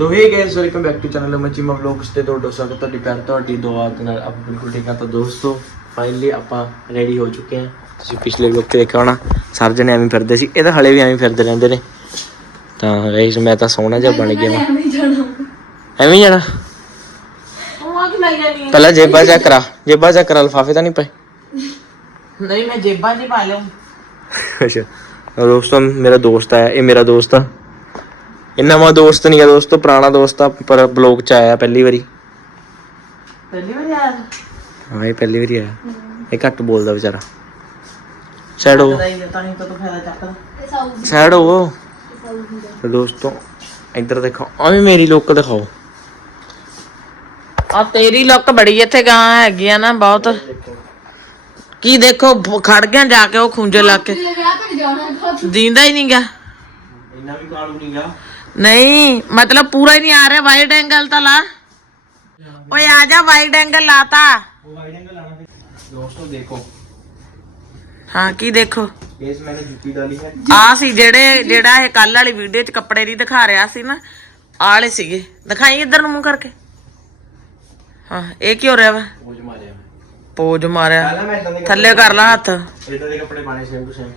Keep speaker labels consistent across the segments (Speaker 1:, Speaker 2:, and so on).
Speaker 1: So hey guys welcome back to channel ਮਚੀਮਾ vlogs ਤੇ ਤੁਹਾਡਾ ਸਵਾਗਤ ਤੁਹਾਡੀ ਪਿਆਰ ਤੁਹਾਡੀ ਦੁਆ ਦੇ ਨਾਲ ਆਪ ਬਿਲਕੁਲ ਠੀਕ ਆ ਤਾਂ ਦੋਸਤੋ ਫਾਈਨਲੀ ਆਪਾਂ ਰੈਡੀ ਹੋ ਚੁੱਕੇ ਹਾਂ। ਤੁਸੀਂ ਪਿਛਲੇ ਵਲੌਗ ਤੇ ਦੇਖਿਆ ਹੋਣਾ ਸਾਰੇ ਜਣੇ ਐਵੇਂ ਫਿਰਦੇ ਸੀ। ਇਹ ਤਾਂ ਹਲੇ ਵੀ ਐਵੇਂ ਫਿਰਦੇ ਰਹਿੰਦੇ ਨੇ। ਤਾਂ ਗਾਇਸ ਮੈਂ ਤਾਂ ਸੋਹਣਾ ਜਿਹਾ ਬਣ ਗਿਆ ਵਾਂ। ਐਵੇਂ ਹੀ ਜਾਣਾ।
Speaker 2: ਉਹ ਕਿ ਜਾਨੀ ਹੈ?
Speaker 1: ਪਹਿਲਾਂ ਜੇਬਾਂ ਚੈੱਕ ਕਰਾ। ਜੇਬਾਂ ਚੈੱਕ ਕਰਾ ਲਫਾਫੇ ਤਾਂ ਨਹੀਂ ਪਏ?
Speaker 2: ਨਹੀਂ ਮੈਂ ਜੇਬਾਂ 'ਚ ਹੀ ਪਾ ਲਿਆ।
Speaker 1: ਅੱਛਾ। ਦੋਸਤੋ ਮੇਰਾ ਦੋਸਤ ਹੈ ਇਹ ਮੇਰਾ ਦੋਸਤ ਆ। ਇਹ ਨਵਾਂ ਦੋਸਤ ਨਹੀਂ ਹੈ ਦੋਸਤੋ ਪੁਰਾਣਾ ਦੋਸਤ ਆ ਪਰ ਬਲੌਗ ਚ ਆਇਆ ਪਹਿਲੀ ਵਾਰੀ।
Speaker 2: ਪਹਿਲੀ ਵਾਰ ਆਇਆ
Speaker 1: ਹਾਂ ਇਹ ਪਹਿਲੀ ਵਾਰੀ ਆਇਆ। ਇਹ ਘੱਟ ਬੋਲਦਾ ਵਿਚਾਰਾ। ਸੈਡ ਹੋ ਸੈਡ ਤੇ ਦੋਸਤੋ ਇੱਧਰ ਦੇਖੋ ਆ ਵੀ ਮੇਰੀ ਲੁੱਕ ਦਿਖਾਓ।
Speaker 2: ਆ ਤੇਰੀ ਲੁੱਕ ਬੜੀ ਇੱਥੇ ਗਾਂ ਹੈਗੀ ਆ ਨਾ ਬਹੁਤ। ਕੀ ਦੇਖੋ ਖੜ ਗਿਆ ਜਾ ਕੇ ਉਹ ਖੁੰਝੇ ਲਾ ਕੇ। ਦੀਂਦਾ ਹੀ ਨਹੀਂ ਗਿਆ
Speaker 1: ਇੰਨਾ ਵੀ ਕਾਲੂ ਨਹੀਂ
Speaker 2: ਨਹੀਂ ਮਤਲਬ ਪੂਰਾ ਹੀ ਨਹੀਂ ਆ ਰਿਹਾ ਵਾਈਡ ਐਂਗਲ ਤਾਂ ਲਾ। ਓਏ ਆ ਜਾ ਵਾਈਡ ਐਂਗਲ ਲਾਤਾ।
Speaker 1: ਉਹ ਵਾਈਡ ਐਂਗਲ ਲਾਣਾ ਦੋਸਤੋ ਦੇਖੋ।
Speaker 2: ਹਾਂ ਕੀ ਦੇਖੋ?
Speaker 1: ਇਸ ਮੈंने ਜੁੱਤੀ ਡਾਲੀ ਹੈ।
Speaker 2: ਆ ਸੀ ਜਿਹੜੇ ਜਿਹੜਾ ਇਹ ਕੱਲ ਵਾਲੀ ਵੀਡੀਓ 'ਚ ਕੱਪੜੇ ਨਹੀਂ ਦਿਖਾ ਰਿਹਾ ਸੀ ਨਾ ਆਲੇ ਸੀਗੇ। ਦਿਖਾਈ ਇੱਧਰ ਨੂੰ ਮੂੰਹ ਕਰਕੇ। ਹਾਂ ਇਹ ਕੀ ਹੋ ਰਿਹਾ ਵਾ?
Speaker 1: ਪੋਜ ਮਾਰਿਆ
Speaker 2: ਪੋਜ ਮਾਰਿਆ।
Speaker 1: ਪਹਿਲਾਂ ਮੈਂ ਇਦਾਂ ਦੇ
Speaker 2: ਥੱਲੇ ਕਰ ਲਾ ਹੱਥ।
Speaker 1: ਇਦਾਂ ਦੇ ਕੱਪੜੇ ਪਾਣੇ ਸੇਮ ਟੂ ਸੇਮ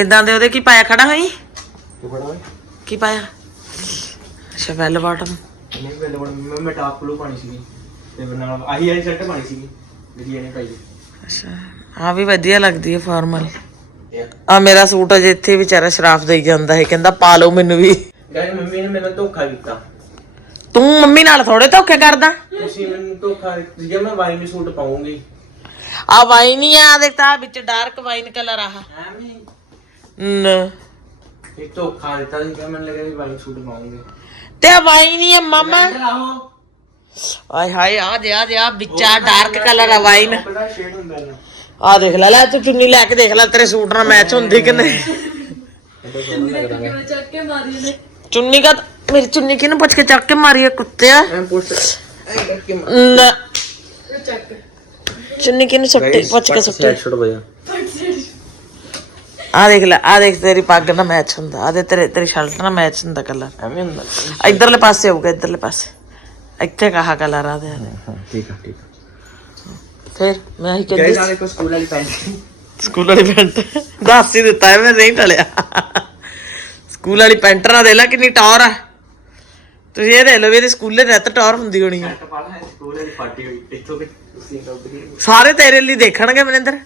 Speaker 2: ਇਦਾਂ ਦੇ ਉਹਦੇ ਕੀ ਪਾਇਆ ਖੜਾ ਹੋਈ? ਕੀ ਪਾਇਆ? ਅੱਛਾ ਵੈਲ ਬਾਟਮ
Speaker 1: ਨਹੀਂ ਪਹਿਲੇ ਬੜ ਮੈਂ ਮੈਂ ਟਾਪ ਬਲੂ ਪਾਣੀ ਸੀਗੀ। ਤੇ ਨਾਲ ਆਹੀ ਆਹੀ ਸ਼ਰਟ ਪਾਣੀ ਸੀਗੀ ਜਿਹੜੀ ਇਹਨੇ ਪਾਈ।
Speaker 2: ਅੱਛਾ ਆ ਵੀ ਵਧੀਆ ਲੱਗਦੀ ਹੈ ਫਾਰਮਲ ਆ ਮੇਰਾ ਸੂਟ ਅਜੇ ਇੱਥੇ ਵਿਚਾਰਾ ਸ਼ਰਾਫ ਦੇਈ ਜਾਂਦਾ ਹੈ ਕਹਿੰਦਾ ਪਾ ਲਓ ਮੈਨੂੰ ਵੀ।
Speaker 1: ਗਾਇਸ ਮੰਮੀ ਨੇ ਮੈਨੂੰ ਧੋਖਾ ਕੀਤਾ
Speaker 2: ਤੂੰ ਮੰਮੀ ਨਾਲ ਥੋੜੇ ਧੋਖੇ ਕਰਦਾ?
Speaker 1: ਤੁਸੀਂ ਮੈਨੂੰ ਧੋਖਾ ਦਿੱਤਾ ਜੇ ਮੈਂ ਵਾਈਨ ਸੂਟ ਪਾਉਂਗੀ
Speaker 2: ਆ ਵਾਈਨ ਹੀ ਆ ਦੇਖਤਾ ਵਿੱਚ ਡਾਰਕ ਵਾਈਨ ਕਲਰ ਆ
Speaker 1: ਐਵੇਂ
Speaker 2: ਨ
Speaker 1: ਇੱਕ ਧੋਖਾ ਦਿੱਤਾ ਸੀ ਕਿ ਮੈਨੂੰ ਲੱਗਿਆ ਵੀ ਵਾਈਨ ਸੂਟ ਪਾਉਂਗੀ।
Speaker 2: ਤੇ ਆ ਵਾਈਨ ਹੀ ਮਾਮਾ। ਆਏ ਹਾਏ ਆ ਦੇ ਆ ਦੇ ਆ ਵਿੱਚਾ ਡਾਰਕ ਕਲਰ ਆ ਵਾਈਨ
Speaker 1: ਕਿਹੜਾ ਸ਼ੇਡ ਹੁੰਦਾ ਇਹਨਾਂ
Speaker 2: ਆ ਦੇਖ ਲੈ ਲੈ ਤੂੰ ਚੁੰਨੀ ਲੈ ਕੇ ਦੇਖ ਲੈ ਤੇਰੇ ਸੂਟ ਨਾਲ ਮੈਚ ਹੁੰਦੀ ਕਿ ਨਹੀਂ ਚੁੰਨੀ ਕਾ ਮੇਰੀ ਚੁੰਨੀ ਕਿਹਨੂੰ ਪੁੱਛ ਕੇ ਚੱਕ ਕੇ ਮਾਰੀ ਆ ਕੁੱਤਿਆ
Speaker 1: ਪੁੱਛ।
Speaker 2: ਨਾ। ਚੁੰਨੀ ਕਿਹਨੂੰ ਸੁੱਟੀ ਪੁੱਛ ਕੇ ਸੁੱਟੀ।
Speaker 1: ਛੋੜ ਬਜਾ
Speaker 2: ਆ ਦੇਖ ਲੈ ਆ ਦੇਖ ਤੇਰੀ ਪੱਗ ਨਾਲ ਮੈਚ ਹੁੰਦਾ ਆ ਦੇ ਤੇਰੇ ਤੇਰੀ ਸ਼ਰਟ ਨਾਲ ਮੈਚ ਹੁੰਦਾ ਕਲਰ
Speaker 1: ਐਵੇਂ ਹੁੰਦਾ
Speaker 2: ਇਧਰਲੇ ਪਾਸੇ ਹੋਊਗਾ ਇਧਰਲੇ ਪਾਸੇ। ਇੱਥੇ ਕਹਾ ਕਲਰ ਆ ਦੇ
Speaker 1: ਠੀਕ ਆ ਠੀਕ
Speaker 2: ਫਿਰ ਮੈਂ ਹੀ ਕਹਿੰਦੀ
Speaker 1: ਆ ਦੇਖੋ ਸਕੂਲ ਵਾਲੀ ਪੈਂਟ।
Speaker 2: ਸਕੂਲ ਵਾਲੀ ਪੈਂਟ। ਦੱਸ ਹੀ ਦਿੱਤਾ ਮੈਂ ਨਹੀਂ ਟਲਿਆ ਸਕੂਲ ਵਾਲੀ ਪੈਂਟ ਦੇ ਲੈ ਕਿੰਨੀ ਟੌਰ ਆ। ਤੁਸੀਂ ਇਹ ਦੇ ਲਓ ਵੀ ਇਹਦੇ ਸਕੂਲੇ ਰਹਿਤ ਟੌਰ ਹੁੰਦੀ ਹੋਣੀ
Speaker 1: ਕਿ
Speaker 2: ਸਾਰੇ ਤੇਰੇ ਲਈ ਦੇਖਣਗੇ ਮਨਿੰਦਰ।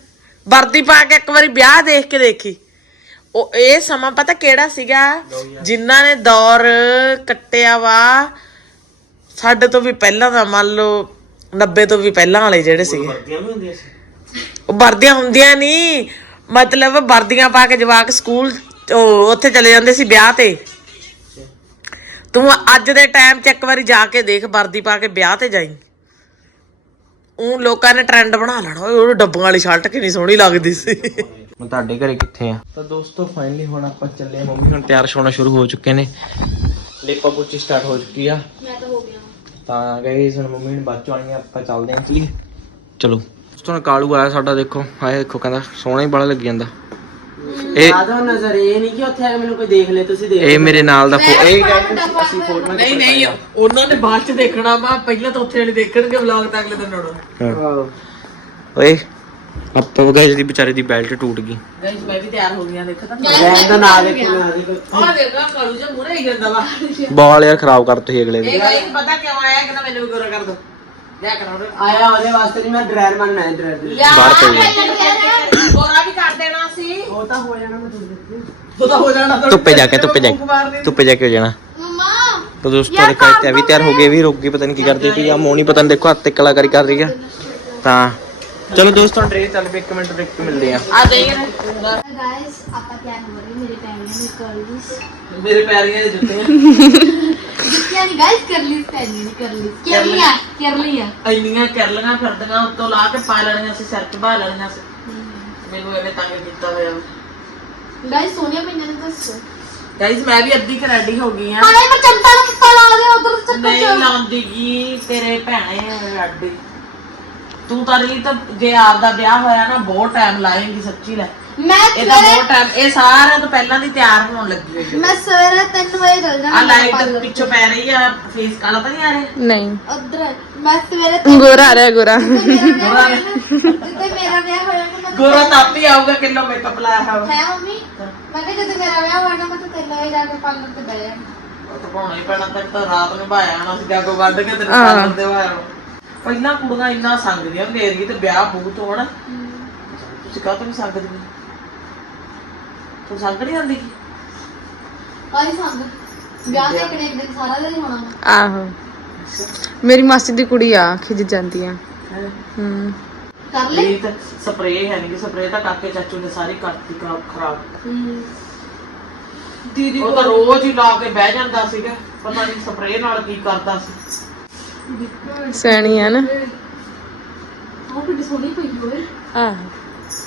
Speaker 2: ਵਰਦੀ ਪਾ ਕੇ ਇੱਕ ਵਾਰੀ ਵਿਆਹ ਦੇਖ ਕੇ ਦੇਖੀ। ਉਹ ਇਹ ਸਮਾਂ ਪਤਾ ਕਿਹੜਾ ਸੀਗਾ? ਜਿਨ੍ਹਾਂ ਨੇ ਦੌਰ ਕੱਟਿਆ ਵਾ ਸਾਡੇ ਤੋਂ ਵੀ ਪਹਿਲਾਂ ਦਾ ਮੰਨ ਲਓ 90 ਤੋਂ ਵੀ ਪਹਿਲਾਂ ਵਾਲੇ ਜਿਹੜੇ ਸੀਗੇ। ਉਹ ਵਰਦੀਆਂ ਹੁੰਦੀਆਂ ਨਹੀਂ ਮਤਲਬ ਵਰਦੀਆਂ ਪਾ ਕੇ ਜਵਾਕ ਸਕੂਲ ਉੱਥੇ ਚਲੇ ਜਾਂਦੇ ਸੀ ਵਿਆਹ ਤੇ। ਤੂੰ ਅੱਜ ਦੇ ਟਾਈਮ 'ਚ ਇੱਕ ਵਾਰੀ ਜਾ ਕੇ ਦੇਖ ਵਰਦੀ ਪਾ ਕੇ ਵਿਆਹ ਤੇ ਜਾਈ। ਉਹ ਲੋਕਾਂ ਨੇ ਟ੍ਰੈਂਡ ਬਣਾ ਲੈਣਾ। ਓਏ ਉਹ ਡੱਬੀਆਂ ਵਾਲੀ ਸ਼ਰਟ ਕਿੰਨੀ ਸੋਹਣੀ ਲੱਗਦੀ ਸੀ।
Speaker 1: ਮੈਂ ਤੁਹਾਡੇ ਘਰੇ ਕਿੱਥੇ ਆ? ਤਾਂ ਦੋਸਤੋ ਫਾਈਨਲੀ ਹੁਣ ਆਪਾਂ ਚੱਲੇ ਆ ਮੰਮੀ ਹੁਣ ਤਿਆਰ ਹੋਣਾ ਸ਼ੁਰੂ ਹੋ ਚੁੱਕੇ ਨੇ। ਲੇਪਾ ਪੁੱਚੀ ਸਟਾਰਟ ਹੋ ਚੁੱਕੀ ਆ। ਮੈਂ ਤਾਂ ਹੋ ਗਿਆ। ਤਾਂ ਗਾਇਸ ਹੁਣ ਮੰਮੀ ਨੇ ਬਾਅਦ ਚੋਂ ਆਣੀ ਆਪਾਂ ਚੱਲਦੇ ਆਂ ਚਲੀ ਚਲੋ। ਦੋਸਤੋ ਕਾਲੂ ਆਇਆ ਸਾਡਾ ਦੇਖੋ। ਆਇਆ ਦੇਖੋ ਕਹਿੰਦਾ ਸੋਹਣਾ ਹੀ ਬੜਾ ਲੱਗੀ ਜਾਂਦਾ। ਇਹ
Speaker 3: ਆਦਾ ਨਜ਼ਰ ਇਹ ਨਹੀਂ ਕਿ ਉੱਥੇ ਆ ਕੇ ਮੈਨੂੰ ਕੋਈ ਦੇਖ ਲੈ ਤੁਸੀਂ ਦੇਖ
Speaker 1: ਇਹ ਮੇਰੇ ਨਾਲ ਦਾ ਫੋ- ਇਹ guys ਅਸੀਂ ਫੋਟੋ
Speaker 2: ਨਹੀਂ ਨਹੀਂ ਉਹਨਾਂ ਨੇ ਬਾਅਦ 'ਚ ਦੇਖਣਾ ਵਾ ਪਹਿਲਾਂ ਤਾਂ ਉੱਥੇ ਵਾਲੇ ਦੇਖਣਗੇ ਵਲੌਗ ਤਾਂ ਅਗਲੇ ਦਿਨ ਆਉਣਾ
Speaker 1: ਓਏ ਆਪਾਂ ਗਾਇਸ ਦੀ ਵਿਚਾਰੇ ਦੀ ਬੈਲਟ ਟੁੱਟ ਗਈ।
Speaker 2: ਗਾਇਸ ਮੈਂ ਵੀ ਤਿਆਰ ਹੋ ਗਿਆ ਦੇਖੋ ਤਾਂ।
Speaker 3: ਰਹਿਣ ਦਾ ਨਾ ਦੇਖੋ ਨਾ ਦੇਖੋ।
Speaker 2: ਆ ਦੇਖਾ ਕਾਲੂ ਜਿਹਾ ਮੂਰੇ ਹੀ ਜਾਂਦਾ ਵਾ।
Speaker 1: ਬਾਲ ਯਾਰ ਖਰਾਬ ਕਰਤੇ ਅਗਲੇ ਦੇ
Speaker 2: ਇਹ ਗਾਇਸ ਪਤਾ ਕਿਉਂ ਆਇਆ ਕਿ ਮੈਨੂੰ ਵੀ ਗੋਰਾ ਕਰ ਦੋ। ਲਿਆ ਕਰਾਉਣਾ
Speaker 3: ਆਇਆ ਉਹਦੇ ਵਾਸਤੇ ਨਹੀਂ ਮੈਂ ਡਰਾਇਰ ਬਣਨਾ ਹੈ ਡਰਾਇਰ
Speaker 1: ਬਾਹਰ ਪਈ
Speaker 2: ਆ ਵੀ ਕਰ ਦੇਣਾ ਸੀ।
Speaker 3: ਉਹ ਤਾਂ ਹੋ ਜਾਣਾ ਮੈਂ ਤੁਹਾਨੂੰ ਦੱਸਿਆ
Speaker 2: ਉਹ ਤਾਂ ਹੋ ਜਾਣਾ
Speaker 1: ਧੁੱਪੇ ਜਾ ਕੇ ਧੁੱਪੇ ਜਾ ਕੇ ਧੁੱਪੇ ਜਾ ਕੇ ਹੋ ਜਾਣਾ। ਤਾਂ ਦੋਸਤੋ ਦੇਖੋ ਇੱਥੇ ਵੀ ਤਿਆਰ ਹੋ ਗਏ। ਵੀ ਰੁਕ ਗਏ ਪਤਾ ਨਹੀਂ ਕੀ ਕਰਦੇ ਪਈ ਆ ਮੋਨੀ ਪਤਾ ਨਹੀਂ ਦੇਖੋ ਹੱਥ ਤੇ ਕਲਾਕਾਰੀ ਕਰ ਰਹੀ ਆ। ਤਾਂ ਚਲੋ ਦੋਸਤੋ ਡਰੇ ਚੱਲ ਪਏ 1 ਮਿੰਟ ਰੁਕ ਕੇ ਮਿਲਦੇ ਆ।
Speaker 2: ਆ ਜਾਈਏ
Speaker 4: ਗਾਇਸ ਆਪਾਂ ਤਿਆਰ ਹੋ ਰਹੇ ਮੇਰੇ ਪੈਰੀਆਂ ਨੇ ਕਰਲੀਸ
Speaker 2: ਮੇਰੇ ਪੈਰੀਆਂ ਨੇ ਜੁੱਤੀਆਂ।
Speaker 4: ਜੁੱਤੀਆਂ ਨਹੀਂ ਗਾਇਸ ਕਰਲੀਸ ਪੈਰੀਆਂ ਨੇ ਕਰਲੀਸ ਕਰਲੀਆਂ ਕਰਲੀਆਂ।
Speaker 2: ਇੰਨੀਆਂ ਕਰਲੀਆਂ ਫਿਰਦੀਆਂ ਉੱਤੋਂ ਲਾ ਕੇ ਪਾ ਲੈਣੀਆਂ ਸੀ ਸਿਰ ਤੇ ਭਾ ਲੈਣੀਆਂ ਸੀ। ਮੈਨੂੰ ਮੈਂ ਵੀ ਅੱਧੀ ਕੁ ਹੋ ਗਈ ਆ
Speaker 4: ਹਾਏ ਮੈਂ ਚੰਤਾ ਨੂੰ ਕਿੱਤਾ ਲਾ ਦੇ ਉਧਰ ਚੱਕਰ
Speaker 2: ਨਹੀਂ ਲਾਉਂਦੀ ਗੀ ਤੇਰੇ ਭੈਣੇ ਰੱਡੀ ਤੂੰ ਤਾਂ ਰਹੀ ਤਾਂ ਜੇ ਆਪਦਾ ਵਿਆਹ ਹੋਇਆ ਨਾ ਬਹੁਤ ਟਾਈਮ ਲਾਏਂਗੀ ਸੱਚੀ ਲੈ।
Speaker 4: ਮੈਂ
Speaker 2: ਇਹ ਤਾਂ
Speaker 4: ਸਵੇਰੇ
Speaker 2: ਬਹੁਤ ਟਾਈਮ ਇਹ ਸਾਰਿਆਂ ਤੋਂ ਪਹਿਲਾਂ ਦੀ ਤਿਆਰ ਹੋਣ ਲੱਗੀ ਹੋਈ ਹੈ
Speaker 4: ਮੈਂ ਸਵੇਰੇ 3 ਵਜੇ ਚਲ ਜਾਣਾ
Speaker 2: ਆ ਲਾਈਟ ਪਿੱਛੋਂ ਪੈ ਰਹੀ ਆ ਫੇਸ ਕਾਲਾ ਤਾਂ ਨਹੀਂ ਆ ਰਿਹਾ?
Speaker 5: ਨਹੀਂ।
Speaker 4: ਉਧਰ ਮੈਂ ਸਵੇਰੇ ਤਿੰਨ-
Speaker 5: ਗੋਰਾ ਆ ਰਿਹਾ ਗੋਰਾ।
Speaker 4: ਜਿੱਥੇ ਮੇਰਾ ਵਿਆਹ ਹੋਇਆ ਨਾ, ਜਿੱਥੇ ਮੇਰਾ ਵਿਆਹ ਹੋਇਆ ਨਾ ਮੈਂ
Speaker 2: ਗੋਰਾ ਤਾਂ ਆਪ ਹੀ ਆਊਗਾ ਕਿਲੋ ਮੇਕਅਪ ਲਾਇਆ ਹੋਇਆ।
Speaker 4: ਹੈ ਮੰਮੀ ਮੈਂ ਕਿਹਾ ਜਦੋਂ ਮੇਰਾ ਵਿਆਹ ਹੋਇਆ ਨਾ ਮੈਂ ਤਾਂ 3 ਵਜੇ ਜਾ ਕੇ ਪਾਰਲਰ ਤੇ ਬਹਿ ਜਾਣਾ
Speaker 2: ਉਹ ਤਾਂ ਪਾਉਣਾ ਹੀ ਪੈਣਾ ਤੱਕ ਤਾਂ ਰਾਤ ਨੂੰ ਭਾਇਆ ਆਣਾ ਸੀ ਜਾਗੋ ਵੱਢ ਕੇ ਤੇਰੇ
Speaker 5: ਹਾਂ।
Speaker 2: ਸਾਹਮਣੇ ਦੇ ਵਾਇਆ ਪਹਿਲਾਂ ਕੁੜੀਆਂ ਇੰਨਾ ਸੰਗਦੀਆਂ ਮੇਰੀ ਤੇ ਵਿਆਹ ਬਹੁਤ ਹੋਣ। ਤੁਸੀਂ ਕਾਹ ਤੋਂ ਨਹੀਂ ਸੰਗਦੀਆਂ? ਤੂੰ ਸੰਗ ਨਹੀਂ ਆਉਂਦੀ? ਕੀ
Speaker 4: ਕਾਹਦੀ ਸੰਗ। ਵਿਆਹ ਦੇ ਕਿਨੇ ਦਿਨ ਸਾਰਾ ਦਿਨ ਹੀ ਹੋਣਾ।
Speaker 5: ਆਹੋ। ਮੇਰੀ ਮਾਸੀ ਦੀ ਕੁੜੀ ਆ ਖਿਜ ਜਾਂਦੀ ਆ। ਹੂੰ?
Speaker 4: ਕਰ ਲੈ।
Speaker 2: ਇਹ ਤਾਂ ਸਪਰੇਅ ਹੈ ਨਹੀਂ ਕਿ ਸਪਰੇਅ ਤਾਂ ਕਾਕੇ ਚਾਚੂ ਨੇ ਸਾਰੀ ਕਰਤੀ ਖਰਾਬ ਖਰਾਬ।
Speaker 4: ਦੀਦੀ
Speaker 2: ਉਹ ਤਾਂ ਰੋਜ਼ ਹੀ ਲਾ ਕੇ ਬਹਿ ਜਾਂਦਾ ਸੀਗਾ। ਪਤਾ ਨਹੀਂ ਸਪਰੇਅ ਨਾਲ ਕੀ ਕਰਦਾ ਸੀ।
Speaker 5: ਸੈਣੀ ਆ ਨਾ।
Speaker 4: ਉਹ ਕਿੱਡੀ ਸੋਹਣੀ ਪਈ ਹੋਏ।
Speaker 5: ਆਹੋ।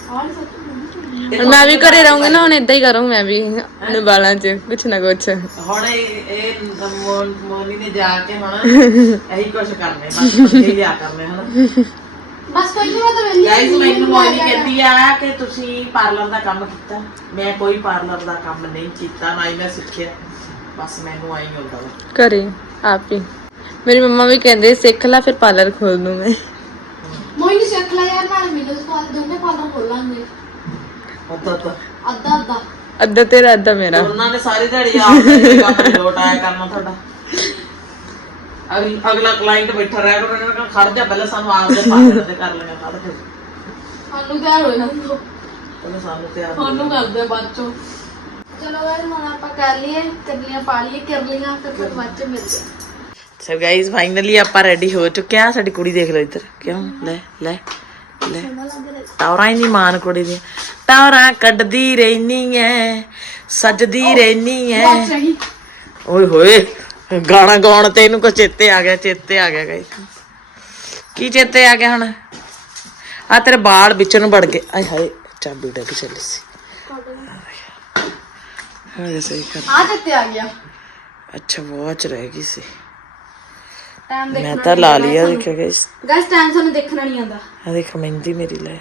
Speaker 4: ਆਹ ਸੱਚ ਮੰਮੀ
Speaker 5: ਹੁਣ ਮੈਂ ਵੀ ਘਰੇ ਰਹੂੰਗੀ ਨਾ ਹੁਣ ਇਦਾਂ ਹੀ ਕਰੂੰ ਮੈਂ ਵੀ ਆਪਣੇ ਬਾਲਾਂ 'ਚ ਕੁਛ ਨਾ ਕੁਛ।
Speaker 2: ਹੁਣ ਇਹ ਇਹ ਮੋਨੀ ਨੇ ਜਾ ਕੇ ਹੁਣ ਇਹੀ ਕੁਝ ਕਰਨੇ ਬਸ ਇਹ ਲਿਆ ਕਰਨੇ ਹਨ?
Speaker 4: ਬਸ ਕੋਈ ਨਹੀਂ ਮੈਂ ਤਾਂ ਵੇਲੀ
Speaker 2: ਗਾਇਸ ਮੈਨੂੰ ਮੋਨੀ ਕਹਿੰਦੀ ਆ ਕਿ ਤੁਸੀਂ ਪਾਰਲਰ ਦਾ ਕੰਮ ਕੀਤਾ। ਮੈਂ ਕੋਈ ਪਾਰਲਰ ਦਾ ਕੰਮ ਨਹੀਂ ਕੀਤਾ ਨਾ ਹੀ ਮੈਂ ਸਿੱਖਿਆ। ਬਸ ਮੈਨੂੰ ਆਈ ਹੁੰਦਾ ਵਾ
Speaker 5: ਘਰੇ ਆਪ ਹੀ। ਮੇਰੀ ਮੰਮਾ ਵੀ ਕਹਿੰਦੇ ਸਿੱਖ ਲੈ ਫਿਰ ਪਾਰਲਰ ਖੋਲ ਦੂੰ ਮੈਂ।
Speaker 4: ਮੋਈ ਨਹੀਂ ਸਿੱਖ ਲਿਆ ਯਾਰ ਨਾਲ ਮਿਲੋ ਸਵਾਲ ਦੋਨੇ ਪਾਲਰ ਖੋਲਾਂਗੇ।
Speaker 2: ਅੱਧਾ ਅੱਧਾ।
Speaker 4: ਅੱਧਾ ਅੱਧਾ।
Speaker 5: ਅੱਧਾ ਤੇਰਾ ਅੱਧਾ ਮੇਰਾ।
Speaker 2: ਉਹਨਾਂ ਨੇ ਸਾਰੀ ਦਿਹਾੜੀ ਆਪ ਦੇ ਕੰਮ ਲੋਟ ਆਇਆ ਕਰਨਾ ਤੁਹਾਡਾ। ਅਗਲ- ਅਗਲਾ ਕਲਾਇੰਟ ਬੈਠਾ ਰਹਿ ਉਹਨਾਂ ਨੇ ਕਹਿਣਾ ਖੜ ਜਾ ਪਹਿਲਾਂ ਸਾਨੂੰ ਆਪ ਦੇ ਪਾਰਲਰ ਤੇ ਕਰ ਲੈਣਾ ਖੜ ਜਾ।
Speaker 4: ਸਾਨੂੰ ਤਿਆਰ ਹੋਏ ਨਾ ਤੋ
Speaker 2: ਪਹਿਲਾਂ ਸਾਨੂੰ ਤਿਆਰ
Speaker 4: ਸਾਨੂੰ ਕਰਦੇ ਬਾਅਦ ਚੋਂ। ਚਲੋ ਯਾਰ ਹੁਣ ਆਪਾਂ ਕਰ ਲਈਏ ਕਰਲੀਆਂ ਪਾ ਲਈਏ ਕਰ ਲਈਆਂ ਫਿਰ ਫਿਰ ਬਾਅਦ ਚ ਮਿਲਦੇ ਹਾਂ
Speaker 2: ਸੋ ਗਾਇਸ ਫਾਈਨਲੀ ਆਪਾਂ ਰੈਡੀ ਹੋ ਚੁੱਕੇ ਆ ਸਾਡੀ ਕੁੜੀ ਦੇਖ ਲਓ ਇੱਧਰ। ਕਿਉਂ? ਲੈ ਲੈ। ਲੈ। ਟੌਰਾਂ ਹੀ ਨਹੀਂ ਮਾਨ ਕੁੜੀ ਦੀ। ਟੌਰਾਂ ਕੱਢਦੀ ਰਹਿਨੀ ਐ ਸੱਜਦੀ ਰਹਿਨੀ ਐ। ਓਏ ਹੋਏ ਗਾਣਾ ਗਾਉਣ ਤੇ ਇਹਨੂੰ ਕੋ ਚੇਤੇ ਆ ਗਿਆ ਚੇਤੇ ਆ ਗਿਆ ਗਾਇਸ। ਕੀ ਚੇਤੇ ਆ ਗਿਆ ਹੁਣ? ਆ ਤੇਰੇ ਬਾਲ ਵਿੱਚ ਨੂੰ ਵੜ ਗਏ ਆਏ ਹਾਏ ਚਾਬੀ ਡੱਗ ਚੱਲੀ ਸੀ। ਹਾਂ ਸਹੀ ਕਰ
Speaker 4: ਆ ਜਿੱਤੇ ਆ ਗਿਆ।
Speaker 2: ਅੱਛਾ ਵਾਚ ਰਹਿ ਗਈ ਸੀ।
Speaker 4: ਟਾਈਮ
Speaker 2: ਮੈਂ ਤਾਂ ਲਾ ਲਿਆ ਦੇਖਿਆ ਗਾਇਸ
Speaker 4: ਗਾਇਸ ਟਾਈਮ ਸਾਨੂੰ ਦੇਖਣਾ ਨਹੀਂ ਆਉਂਦਾ।
Speaker 2: ਆ ਦੇਖ ਮਹਿੰਦੀ ਮੇਰੀ ਲੈ।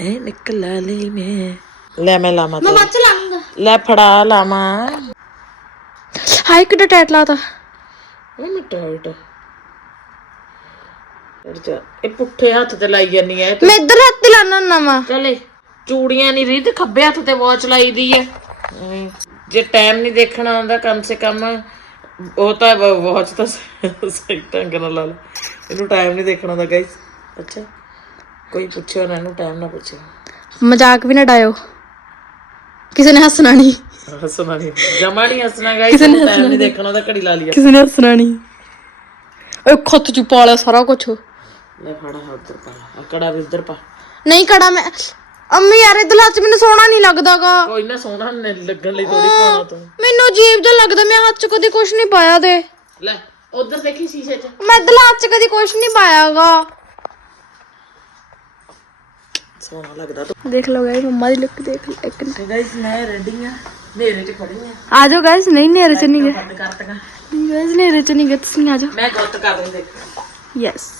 Speaker 2: ਐ ਨਿਕਲ ਲਈ ਮੈਂ। ਲੈ ਮੈਂ ਲਾਵਾਂ
Speaker 4: ਮੈਂ
Speaker 2: ਤੇਰੇ।
Speaker 4: ਬਾਅਦ ਚ ਲਾਉਂਗਾ
Speaker 2: ਲੈ ਫੜਾ ਲਾਵਾਂ।
Speaker 5: ਹਾਈ ਕਿੱਡਾ ਟੈਟ ਲਾਤਾ।
Speaker 2: ਇਹ ਮਿੱਟਾ ਹਟ ਇਹ ਪੁੱਠੇ ਹੱਥ ਤੇ ਲਾਈ ਜਾਨੀ ਐ
Speaker 5: ਮੈਂ ਇੱਧਰ ਹੱਥ ਤੇ ਲਾਣਾ ਨਵਾਂ
Speaker 2: ਚਲੇ ਚੂੜੀਆਂ ਨਹੀਂ ਰੀਤ ਖੱਬੇ ਹੱਥ ਤੇ ਵਾਚ ਲਾਈਦੀ ਐ। ਐਂ। ਜੇ ਟਾਈਮ ਨਹੀਂ ਦੇਖਣਾ ਆਉਂਦਾ ਕਮ ਸੇ ਕਮ ਉਹ ਤਾਂ ਵਾਚ ਤਾਂ ਸਹੀ ਢੰਗ ਨਾਲ ਲਾ ਲੈ। ਇਹਨੂੰ ਟਾਈਮ ਨਹੀਂ ਦੇਖਣਾ ਹੁੰਦਾ ਗਾਇਸ ਅੱਛਾ। ਕੋਈ ਪੁੱਛਿਓ ਨਾ ਇਹਨੂੰ ਟਾਈਮ ਨਾ ਪੁੱਛਿਓ।
Speaker 5: ਮਜ਼ਾਕ ਵੀ ਨਾ ਡਾਇਓ ਕਿਸੇ ਨੇ ਹੱਸਣਾ ਨਹੀਂ
Speaker 2: ਹੱਸਣਾ ਨਹੀਂ ਜਮਾ ਨਹੀਂ ਹੱਸਣਾ ਗਾਇਸ ਟਾਈਮ ਨਹੀਂ ਦੇਖਣਾ ਉਹਦਾ ਘੜੀ ਲਾ ਲਿਆ
Speaker 5: ਕਿਸੇ ਨੇ ਹੱਸਣਾ ਨਹੀਂ ਓਏ ਖੁੱਤ ਚ ਪਾ ਲਿਆ ਸਾਰਾ ਕੁਝ
Speaker 2: ਲੈ ਫੜਾ ਉੱਧਰ ਪਾ ਅਕੜਾ ਵੀ ਉੱਧਰ ਪਾ।
Speaker 5: ਨਹੀਂ ਕੜਾ ਮੈਂ ਅੰਮੀ ਯਾਰ ਇਧਰ ਹੱਥ 'ਚ ਮੈਨੂੰ ਸੋਹਣਾ ਨਹੀਂ ਲੱਗਦਾਗਾ।
Speaker 2: ਕੋਈ ਨਾ ਸੋਹਣਾ ਨੀ ਲੱਗਣ ਲਈ ਥੋੜੀ ਪਾਉਣਾ ਤੂੰ।
Speaker 5: ਮੈਨੂੰ ਅਜੀਬ ਜਿਹਾ ਲੱਗਦਾ ਮੈਂ ਹੱਥ 'ਚ ਕਦੀ ਕੁਝ ਨਹੀਂ ਪਾਇਆ ਦੇ
Speaker 2: ਲੈ ਉੱਧਰ ਦੇਖੀ ਸ਼ੀਸ਼ੇ 'ਚ।
Speaker 5: ਮੈਂ ਹੱਥ 'ਚ ਕਦੀ ਕੁਝ ਨਹੀਂ ਪਾਇਆਗਾ।
Speaker 2: ਸੋਹਣਾ ਲੱਗਦਾ ਤੂੰ।
Speaker 5: ਦੇਖ ਲਓ ਗਾਇਸ ਮੰਮਾ ਦੀ ਲੁੱਕ ਦੇਖ ਲਓ ਇੱਕ
Speaker 2: ਤੇ ਗਾਇਸ ਮੈਂ ਰੈਡੀ ਆ। ਨੇਰੇ 'ਚ ਖੜੀ ਆ।
Speaker 5: ਆ ਜਾਓ ਗਾਇਸ ਨਹੀਂ ਨੇਰੇ 'ਚ ਨਹੀਂ ਗਏ
Speaker 2: ਬੰਦ ਕਰਤਗਾ
Speaker 5: ਗਾਇਸ ਨੇਰੇ 'ਚ ਨਹੀਂ ਗਏ ਤੁਸੀਂ ਆ ਜਾਓ।
Speaker 2: ਮੈਂ ਗੁੱਤ ਕਰ ਰਹੀ ਦੇਖ।
Speaker 5: ਯੈਸ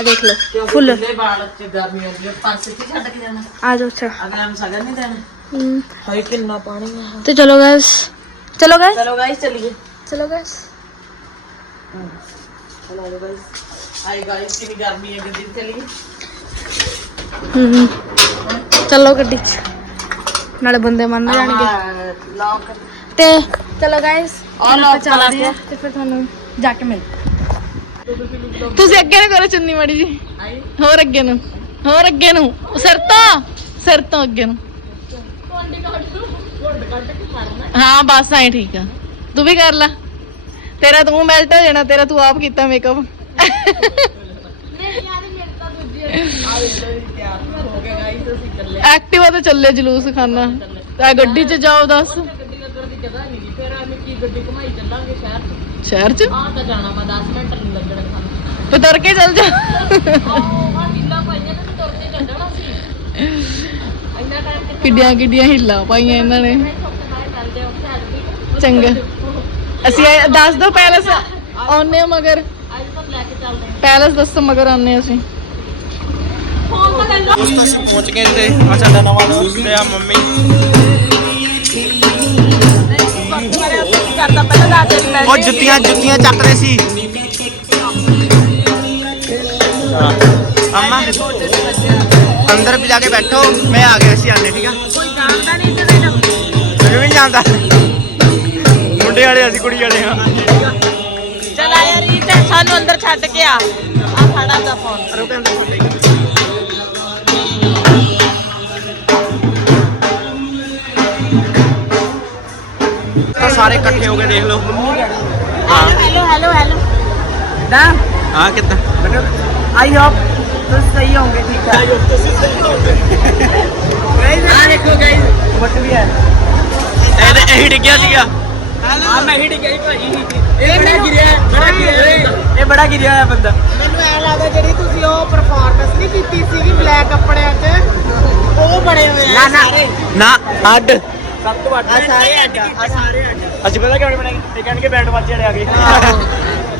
Speaker 5: ਆ ਦੇਖ ਲਓ
Speaker 2: ਫੁੱਲੇ। ਬਾਲ 'ਚ ਗਰਮੀ ਆਉਂਦੀ ਹੈ? ਪਰਸ 'ਚ ਛੱਡ ਕੇ ਜਾਣਾ।
Speaker 5: ਆ ਜਾਓ ਅੱਛਾ।
Speaker 2: ਅਗਲਾ ਨੂੰ ਸਗਨ ਨਹੀਂ ਦੇਣਾ। ਹਾਏ ਕਿੰਨਾ ਪਾਣੀ ਆ।
Speaker 5: ਤੇ ਚਲੋ ਗਾਇਸ ਚਲੋ ਗਾਇਸ
Speaker 2: ਚਲੋ ਗਾਇਸ ਚੱਲੀਏ।
Speaker 5: ਚਲੋ ਗਾਇਸ
Speaker 2: ਚਲੋ ਗਾਇਸ ਆਏ ਗਾਇਸ ਕਿੰਨੀ ਗਰਮੀ ਹੈ ਗੱਡੀ 'ਚ ਚੱਲੀਏ।
Speaker 5: ਚਲੋ ਗੱਡੀ 'ਚ। ਨਾਲੇ ਬੰਦੇ ਮੰਨ ਜਾਣਗੇ।
Speaker 2: ਲੌਕ
Speaker 5: ਤੇ ਚਲੋ ਗਾਇਸ
Speaker 2: ਔਰ ਲੌਕ
Speaker 5: ਚੱਲਦੇ ਆ ਤੇ ਫਿਰ ਤੁਹਾਨੂੰ ਜਾ ਕੇ ਮਿਲ ਤੁਸੀਂ ਅੱਗੇ ਨੂੰ ਕਰੋ ਚੁੰਨੀ ਮੜੀ ਜੀ ਹੋਰ ਅੱਗੇ ਨੂੰ। ਹੋਰ ਅੱਗੇ ਨੂੰ। ਸਿਰ ਤੋਂ। ਸਿਰ ਤੋਂ ਅੱਗੇ ਨੂੰ। ਹਾਂ, ਬਸ ਐ ਠੀਕ ਆ। ਤੂੰ ਵੀ ਕਰ ਲੈ। ਤੇਰਾ ਤੂੰ ਮੈਲਟ ਹੋ ਜਾਣਾ, ਤੇਰਾ ਤੂੰ ਆਪ ਕੀਤਾ ਮੇਕਅਪ ਐਕਟਿਵਾ ਤੇ ਚੱਲੇ ਜਲੂਸ ਖਾਨਾ। ਆ ਗੱਡੀ 'ਚ ਜਾਓ ਦੱਸ। ਸ਼ਹਿਰ 'ਚ?
Speaker 2: ਆ ਤਾਂ ਜਾਣਾ ਵਾ 10 ਮਿੰਟ ਨਹੀਂ ਲੱਗਣੇ।
Speaker 5: ਤੇ ਤੁਰ ਕੇ ਚੱਲ ਜਾ। ਕਿੱਡੀਆਂ ਕਿੱਡੀਆਂ ਹਿੱਲਾਂ ਪਾਈਆਂ ਇਹਨਾਂ ਨੇ। ਚੰਗਾ। ਅਸੀਂ ਇਹ- ਦੱਸ ਦੋ ਪੈਲਸ। ਆਉਨੇ ਆ ਮਗਰ। ਪੈਲਸ ਦੱਸੋ ਮਗਰ ਆਉਨੇ ਅਸੀਂ।
Speaker 1: ਦੋਸਤੋ ਅਸੀਂ ਪਹੁੰਚ ਗਏ ਤੇ ਆ ਸਾਡਾ ਨਵਾਂ ਦੋਸਤ ਤੇ ਆ ਮੰਮੀ। ਉਹ ਜੁੱਤੀਆਂ ਜੁੱਤੀਆਂ ਚੱਕਦੇ ਸੀ। ਹਾਂ। ਅੰਮਾ ਅੰਦਰ ਵੀ ਜਾ ਕੇ ਬੈਠੋ ਮੈਂ ਆ ਗਿਆ ਸੀ ਆਨੇ ਠੀਕ ਆ। ਕੋਈ ਤੇ ਵੀ ਨਹੀਂ ਜਾਣਦਾ। ਮੁੰਡੇ ਵਾਲੇ ਅਸੀਂ ਕੁੜੀ ਵਾਲੇ ਆ।
Speaker 2: ਚਲ ਆਇਆ ਰੀਤ ਸਾਨੂੰ ਅੰਦਰ ਛੱਡ ਕੇ ਆ। ਆ ਫੜਾ ਦਾ ਫੋਨ
Speaker 1: ਰੁਕ ਅੰਦਰ। ਖੁੱਲੇ ਤਾਂ ਸਾਰੇ ਇਕੱਠੇ ਹੋ ਕੇ ਦੇਖ ਲਓ। ਹਾਂ
Speaker 2: ਹੈਲੋ ਹੈਲੋ ਹੈਲੋ
Speaker 3: ਨਾ
Speaker 1: ਆ ਕਿੱਦਾਂ?
Speaker 3: ਆਈ ਹੋਪ ਤੁਸੀਂ ਸਹੀ ਹੋਗੇ ਠੀਕ ਹੈ ਆ ਦੇਖੋ ਗਾਇਸ ਵਟ ਵੀ ਹੈ
Speaker 1: ਇਹਦੇ ਇਹੀ ਡਿੱਗਿਆ ਸੀਗਾ।
Speaker 3: ਆ ਮੈਂ ਹੀ ਡਿੱਗਿਆ ਭਾਈ। ਇਹ ਬੜਾ ਗਿਰਿਆ ਬੜਾ ਗਿਰਿਆ ਇਹ ਬੜਾ ਗਿਰਿਆ ਹੋਇਆ ਬੰਦਾ।
Speaker 2: ਮੈਨੂੰ ਐ ਲੱਗਦਾ ਜਿਹੜੀ ਤੁਸੀਂ ਉਹ ਪਰਫਾਰਮੈਂਸ ਨਹੀਂ ਕੀਤੀ ਸੀਗੀ ਬਲੈਕ ਕੱਪੜਿਆਂ 'ਚ ਉਹ ਬਣੇ ਹੋਏ ਆ
Speaker 3: ਨਾ ਨਾ।
Speaker 1: ਅੱਡ।
Speaker 3: ਸਭ ਤੋਂ ਵੱਡਾ ਆ ਸਾਰੇ ਅੱਡ ਆ ਸਾਰੇ ਅੱਡ
Speaker 1: ਅਸੀਂ ਪਤਾ ਕਿਉਂ ਬਣਾਈ ਇਹ ਕਹਿਣਗੇ ਬੈਂਡ ਵਾਜੇ ਵਾਲੇ ਆ ਗਏ।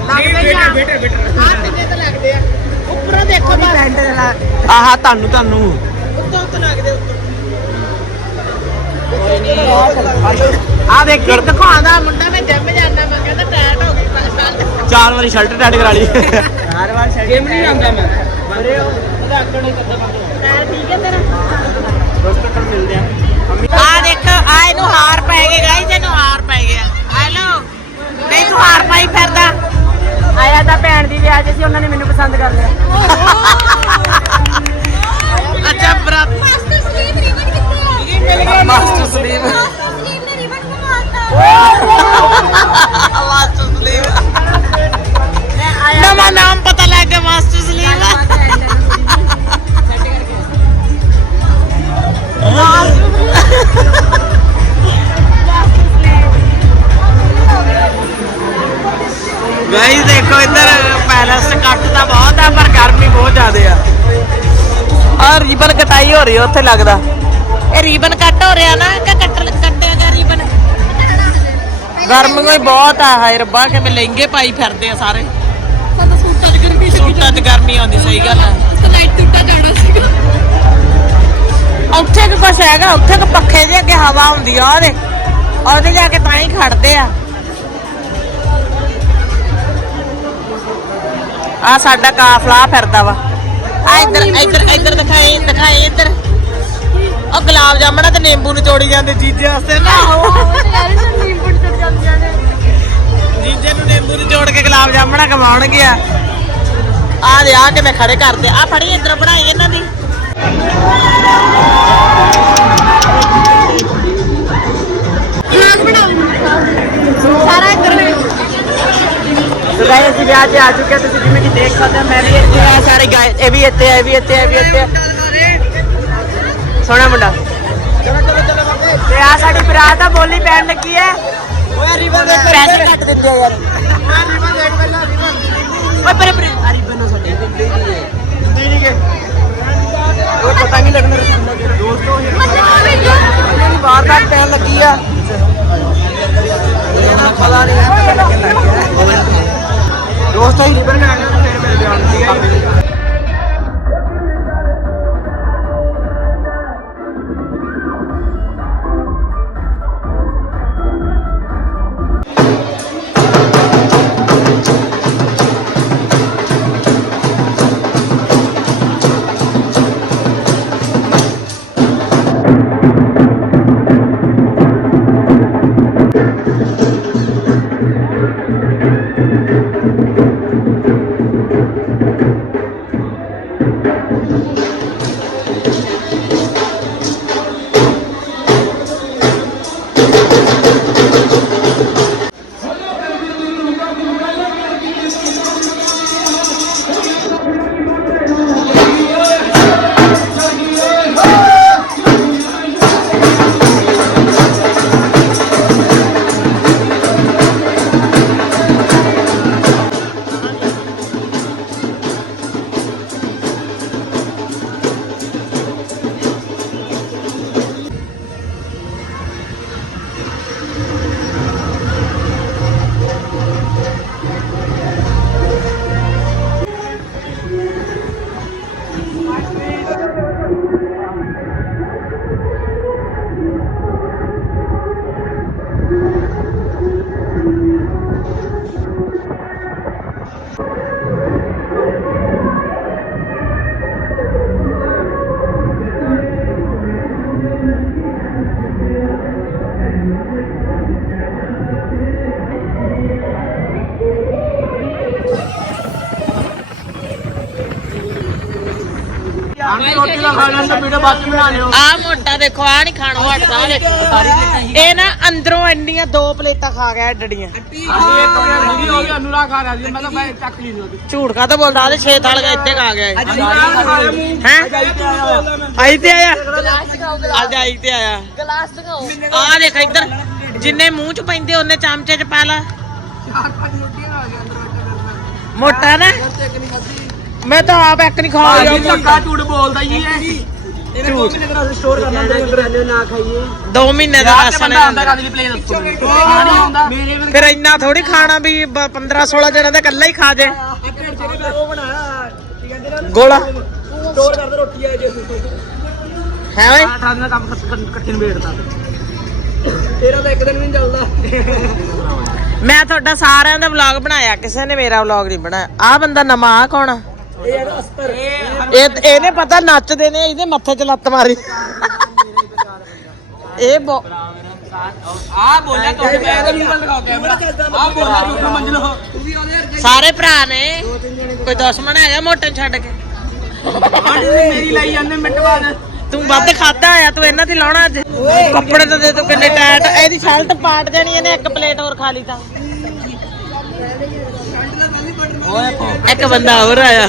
Speaker 2: ਲੱਗਦੇ ਆ।
Speaker 3: ਬੇਟਰ ਬੇਟਰ
Speaker 2: ਹਾਂ ਕਿੰਨੇ ਤਾਂ ਲੱਗਦੇ ਆ। ਉੱਪਰੋਂ ਦੇਖੋ ਬਸ।
Speaker 3: ਬੈਂਡ ਦਾ
Speaker 1: ਆਹਾ ਤੁਹਾਨੂੰ ਤੁਹਾਨੂੰ।
Speaker 2: ਉੱਤੋਂ ਉੱਤੋਂ ਲੱਗਦੇ ਉੱਤੋਂ
Speaker 3: ਆ ਦੇਖ
Speaker 2: ਦਿਖਾਉਂਦਾ ਮੁੰਡਾ ਮੈਂ ਜਿਮ ਜਾਂਦਾ ਮੈਂ ਕਹਿੰਦਾ ਟੈਟ ਹੋ ਗਈ ਬਸ
Speaker 1: ਚਾਰ ਵਾਰੀ ਸ਼ਰਟ ਟੈਟ ਕਰਾ ਲਈ।
Speaker 3: ਹਰ ਵਾਰ ਛੱਡ ਗੇਮ ਨਹੀਂ ਆਉਂਦਾ ਮੈਂ। ਬਰੇ ਉਹਦਾ ਅੱਕੜ ਨਹੀਂ ਕਰਦਾ
Speaker 2: ਟੈਟ ਠੀਕ ਹੈ ਤੇਰਾ।
Speaker 1: ਦੋਸਤੋ ਕੱਲ ਮਿਲਦੇ ਆ।
Speaker 2: ਆ ਦੇਖ ਆ ਇਹਨੂੰ ਹਾਰ ਪੈ ਗਏ ਗਾਈਸ ਇਹਨੂੰ ਹਾਰ ਪੈ ਗਿਆ। ਹੈਲੋ ਨਹੀਂ ਤੂੰ ਹਾਰ ਪਾਈ ਫਿਰਦਾ।
Speaker 3: ਆਇਆ ਤਾਂ ਭੈਣ ਦੀ ਵਿਆਹ 'ਚ ਸੀ ਉਹਨਾਂ ਨੇ ਮੈਨੂੰ ਪਸੰਦ ਕਰ ਲਿਆ।
Speaker 2: ਅੱਛਾ ਬਰਾ
Speaker 4: ਮਾਸਟਰ ਸਲੀਪ ਰਿਬਨ ਕਿੱਥੇ ਹੈ
Speaker 2: ਮਿਲ ਗਿਆ। ਮਾਸਟਰ ਸਲੀਮ।
Speaker 4: ਮਾਸਟਰ ਸਲੀਪ ਨੇ ਰਿਬਨ ਘੁਮਾਤਾ।
Speaker 2: ਮਾਸਟਰ ਸਲੀਮ। ਨਵਾਂ ਨਾਮ ਪਤਾ ਲੱਗ ਗਿਆ ਮਾਸਟਰ ਸਲੀਮ। ਗਾਈਸ ਦੇਖੋ ਇੱਧਰ ਪੈਲਸ ਕੱਟ ਤਾਂ ਬਹੁਤ ਆ ਪਰ ਗਰਮੀ ਬਹੁਤ ਜ਼ਿਆਦੇ ਆ। ਆ ਰੀਬਨ ਕਟਾਈ ਹੋ ਰਹੀ ਆ ਉੱਥੇ ਲੱਗਦਾ। ਇਹ ਰੀਬਨ ਕੱਟ ਹੋ ਰਿਹਾ ਨਾ ਕਿ ਕੱਟ ਕੱਟਿਆ ਗਿਆ ਰੀਬਨ? ਗਰਮੀ ਬਹੁਤ ਆ ਹਾਏ ਰੱਬਾ ਕਿਵੇਂ ਲਹਿੰਗੇ ਪਾਈ ਫਿਰਦੇ ਆ ਸਾਰੇ।
Speaker 5: ਸਾਨੂੰ ਸੂਟਾਂ 'ਚ ਗਰਮੀ
Speaker 2: ਸੂਟਾਂ 'ਚ ਗਰਮੀ ਆਉਂਦੀ ਸਹੀ ਗੱਲ ਆ।
Speaker 5: ਲਾਈਟ ਟੁੱਟਾ ਜਾਣਾ ਸੀਗਾ।
Speaker 2: ਉੱਥੇ ਕਿ ਕੁਛ ਹੈਗਾ ਉੱਥੇ ਕਿ ਪੱਖੇ ਦੇ ਅੱਗੇ ਹਵਾ ਹੁੰਦੀ ਆ ਉਹਦੇ। ਉਹਦੇ ਜਾ ਕੇ ਤਾਂ ਹੀ ਖੜਦੇ ਆ। ਆ ਸਾਡਾ ਕਾਫਲਾ ਫਿਰਦਾ ਵਾ। ਆ ਇੱਧਰ ਇੱਧਰ ਇੱਧਰ ਦਿਖਾਏ ਦਿਖਾਏ ਇੱਧਰ। ਉਹ ਗੁਲਾਬ ਜਾਮਣਾ ਤੇ ਨਿੰਬੂ ਨਿਚੋੜੀ ਜਾਂਦੇ ਜੀਜੇ ਵਾਸਤੇ ਨਾ।
Speaker 5: ਨੇ
Speaker 2: ਜੀਜੇ ਨੂੰ ਨਿੰਬੂ ਨਿਚੋੜ ਕੇ ਗੁਲਾਬ ਜਾਮਣਾ ਕਮਾਉਣਗੇ ਆ ਆ। ਦੇ ਆ ਕੇ ਮੈਂ ਖੜੇ ਕਰਦੇ ਆ ਫੜੀ ਇੱਧਰ ਬਣਾਈ ਇਹਨਾਂ ਦੀ।
Speaker 5: ਸਾਰਾ ਇੱਧਰ
Speaker 3: ਸੋ ਗਾਇਸ ਅਸੀਂ ਵਿਆਹ 'ਚ ਆ ਚੁੱਕੇ ਹਾਂ ਤੁਸੀਂ ਜਿਵੇਂ ਕਿ ਦੇਖ ਸਕਦੇ ਹੋ ਮੈਂ ਵੀ ਇੱਥੇ ਆ ਸਾਰੇ ਗਾਇ ਇਹ ਵੀ ਇੱਥੇ ਆ ਇਹ ਵੀ ਇੱਥੇ ਆ ਇਹ ਵੀ ਇੱਥੇ ਸੋਹਣਾ ਮੁੰਡਾ। ਤੇ ਆ ਸਾਡੀ ਬਰਾਤ ਆ ਬੋਲੀ ਪੈਣ ਲੱਗੀ ਹੈ। ਓਏ ਰਿਬਨ ਦੇ ਪੈਸੇ ਕੱਟ ਦਿੱਤੇ ਆ ਯਾਰ। ਰਿਬਨ ਦੇਖ ਪਹਿਲਾਂ ਰਿਬਨ ਓਏ ਪਰੇ ਪਰੇ ਆ ਰਿਬਨ ਆ
Speaker 2: ਮੋਟਾ ਦੇਖੋ ਆ ਨਹੀਂ ਖਾਣੋ ਹਟਦਾ ਦੇਖੋ। ਇਹ ਨਾ ਅੰਦਰੋਂ ਇੰਨੀਆਂ ਦੋ ਪਲੇਟਾਂ ਖਾ ਗਿਆ ਡੜੀਆਂ ਝੂਠ ਕਾ ਤਾਂ ਬੋਲਦਾ ਉਹਦੇ 6 ਥਾਲ ਗਏ ਇੱਥੇ ਖਾ ਗਿਆ ਹੈ? ਆਈ ਤੇ ਆਇਆ ਅੱਜ ਆਈ ਤੇ ਆਇਆ।
Speaker 5: ਗਲਾਸ ਦਿਖਾਓ।
Speaker 2: ਆ ਦੇਖ ਇੱਧਰ ਜਿੰਨੇ ਮੂੰਹ ਚ ਪੈਂਦੇ ਉਹਨੇ ਚਮਚੇ ਚ ਪਾ ਲਾ। ਮੋਟਾ ਨਾ। ਮੈਂ ਤਾਂ ਆਪ ਇੱਕ ਨਹੀਂ ਖਾ
Speaker 3: ਭਾਜੀ
Speaker 2: ਗਿਆ
Speaker 3: ਧੱਕਾ ਝੂਠ ਬੋਲਦਾ ਜੀ ਇਹ। ਇਹਨੇ ਮਹੀਨੇ ਦਾ ਸਟੋਰ ਕਰਨਾ ਅੰਦਰ ਅੰਦਰ ਨਾ ਖਾਈਏ।
Speaker 2: 2 ਮਹੀਨੇ ਦਾ
Speaker 3: ਯਾਰ ਤੇ
Speaker 2: ਰਾਸ਼ਨ
Speaker 3: ਆਂਦਾ ਖਾਣਾ ਨਹੀਂ ਹੁੰਦਾ
Speaker 2: ਫਿਰ ਇੰਨਾ ਥੋੜੀ ਖਾਣਾ ਵੀ 15 16 ਜਣਾਂ ਦਾ ਇਕੱਲਾ ਹੀ ਖਾ ਜੇ।
Speaker 3: ਉਹ ਬਣਾਇਆ ਕੀ ਕਹਿੰਦੇ ਨੇ
Speaker 2: ਗੋਲਾ।
Speaker 3: ਸਟੋਰ ਕਰਦੇ ਰੋਟੀ ਆ ਜੇ
Speaker 2: ਹੈ ਓਏ।
Speaker 3: ਆਠਾਂ ਦਿਨ ਦਾ ਕੰਮ ਇਕੱਠੇ ਨੂੰ ਵੇੜਦਾ ਤੇਰਾ ਤਾਂ ਇੱਕ ਦਿਨ ਵੀ ਨਹੀਂ ਚੱਲਦਾ।
Speaker 2: ਮੈਂ ਤੁਹਾਡਾ ਸਾਰਿਆਂ ਦਾ ਵਲੌਗ ਬਣਾਇਆ ਕਿਸੇ ਨੇ ਮੇਰਾ ਵਲੌਗ ਨਹੀਂ ਬਣਾਇਆ। ਆ ਬੰਦਾ ਨਵਾਂ ਆ ਕੌਣ? ਆ?
Speaker 3: ਇਹ
Speaker 2: ਇਹ ਇਹਨੇ ਪਤਾ ਨੱਚਦੇ ਨੇ ਇਹਦੇ ਮੱਥੇ 'ਚ ਲੱਤ ਮਾਰੀ। ਇਹ ਬੋ-
Speaker 3: ਆ ਬੋਲਿਆ ਤੁਹਾਡੇ ਮੈਂ ਤਾਂ ਨਿਕਲ ਲਗਾ ਕੈਮਰਾ ਆ ਬੋਲਿਆ ਝੂਠ ਮੰਨ ਲਓ
Speaker 2: ਸਾਰੇ ਭਰਾ ਨੇ ਕੋਈ ਦੁਸ਼ਮਣ ਹੈਗਾ ਮੋਟੇ ਨੂੰ ਛੱਡ ਕੇ।
Speaker 3: ਤੁਸੀਂ ਮੇਰੀ ਲਈ ਜਾਂਦੇ ਮਿੰਟ ਬਾਅਦ।
Speaker 2: ਤੂੰ ਵੱਧ ਖਾਦਾ ਹੋਇਆ ਤੂੰ ਇਹਨਾਂ ਦੀ ਲਾਉਣਾ ਅੱਜ। ਕੱਪੜੇ ਤਾਂ ਦੇ ਤੂੰ ਕਿੰਨੇ ਟਾਈਟ ਇਹਦੀ ਸ਼ਰਟ ਪਾਟ ਜਾਣੀ ਇਹਨੇ ਇੱਕ ਪਲੇਟ ਹੋਰ ਖਾ ਲਈ ਤਾਂ। ਇੱਕ ਬੰਦਾ ਹੋਰ ਆਇਆ।